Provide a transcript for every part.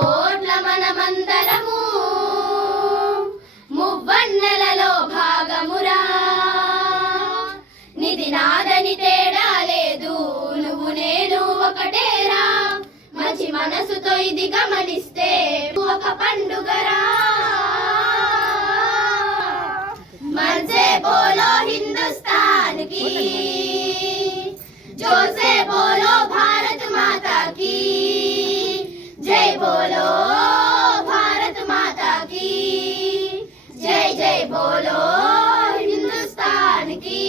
ముక్కోట్ల మనమందరము మువ్వన్నెలలో భాగమురా. నిధి నాదని తేడా లేదు, నువ్వు నేను ఒకటేరా. మంచి మనసుతో ఇది గమనిస్తే ఒక పండుగరా. మనసే బోలో హిందుస్తాన్ కి, जोसे बोलो भारत माता की, जय बोलो भारत माता की, जय जय बोलो हिंदुस्तान की.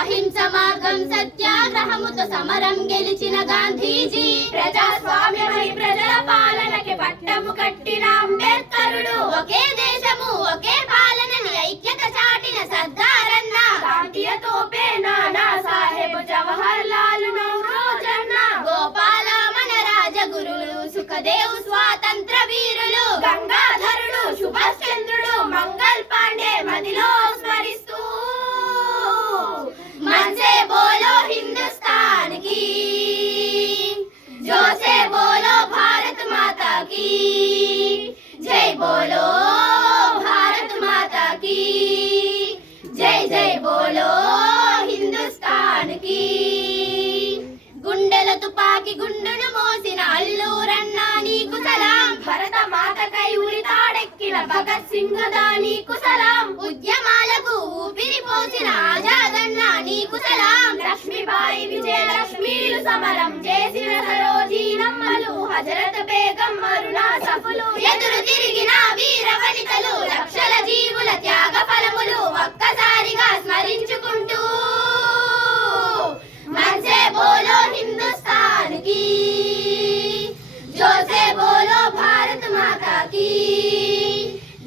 అహింస మార్గం సత్యాగ్రహముతో సమరం గెలిచిన గాంధీజీ, ప్రజాస్వామ్యమై ప్రజల పాలనకి పట్టము కట్టిన అంబేద్కరుడు, ఒకే దేశము ఒకే పాలనని ఐక్యత చాటిన సర్దారన్న, శాంతియ తోపే నానా సాహెబ్ జవహర్ లాల్ నెహ్రూజన్న, గోపాల మన రాజగురులు సుఖదేవ్ స్వాతంత్ర వీరులు, గంగాధరుడు సుభాష్ చంద్రుడు మంగల్ పాండే మదిలో స్మరిస్తూ మనసే బోలో హిందుస్తాన్ కి, జోసే బోలో భారత్ మాతా की, जय बोलो भारत माता की, जय जय बोलो हिंदुस्तान की. గుండెల తుపాకి గుండును మోసిన అల్లూరన్న నీకు సలాం, భరత మాతకై ఉరితాడెక్కిన భగత్ సింగ్ దా నీకు సలాం, ఉద్యమాలకు ఊపిరి పోసిన ఆజాదన్న నీకు సలాం, లక్ష్మీబాయి విజయలక్ష్మీలు సమరం చేసిన సరోజీనమ్మలు, హజరత్ బేగం అరుణా సఫులు, ఎదురు తిరిగిన వీర వనితలు, లక్షల జీవుల త్యాగ ఫలములు ఒక్కసారిగా స్మరించుకుంటూ మనసే బోలో హిందుస్తాన్ కి, జోసే బోలో భారత్ మాతా की,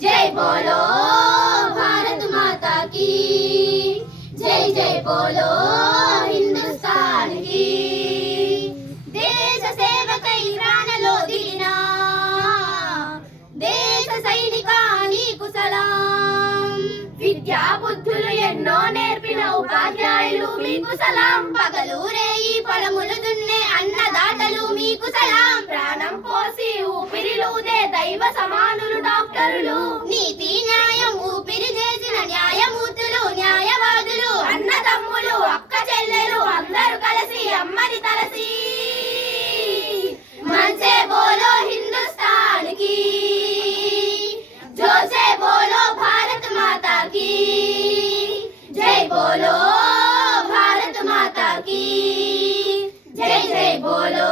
जय बोलो भारत माता की, जय जय बोलो हिंदुस्तान की. దేశ సేవకై ప్రాణలో దిగిన దేశ సైనిక నీకు సలాం, విద్యా బుద్ధులు ఎన్నో నేర్పిన ఉపాధ్యాయులు మీకు సలాం, పగలూరే ఈ పొలములు దున్నే అన్నదాతలు మీకు సలాం, ప్రాణం పోసి ఊపిరిలూదే దైవ సమానులు డాక్టరులు, నీతి న్యాయం ఊపిరి చేసిన న్యాయమూర్తులు న్యాయవాదులు, అన్నదమ్ములు అక్క చెల్లెలు అందరూ కలిసి అమ్మని తలసి మనసే బోలో హిందుస్తాన్ కి, జోసే బోలో భారత్ మాతా की, जय बोलो भारत माता की, जय जय बोलो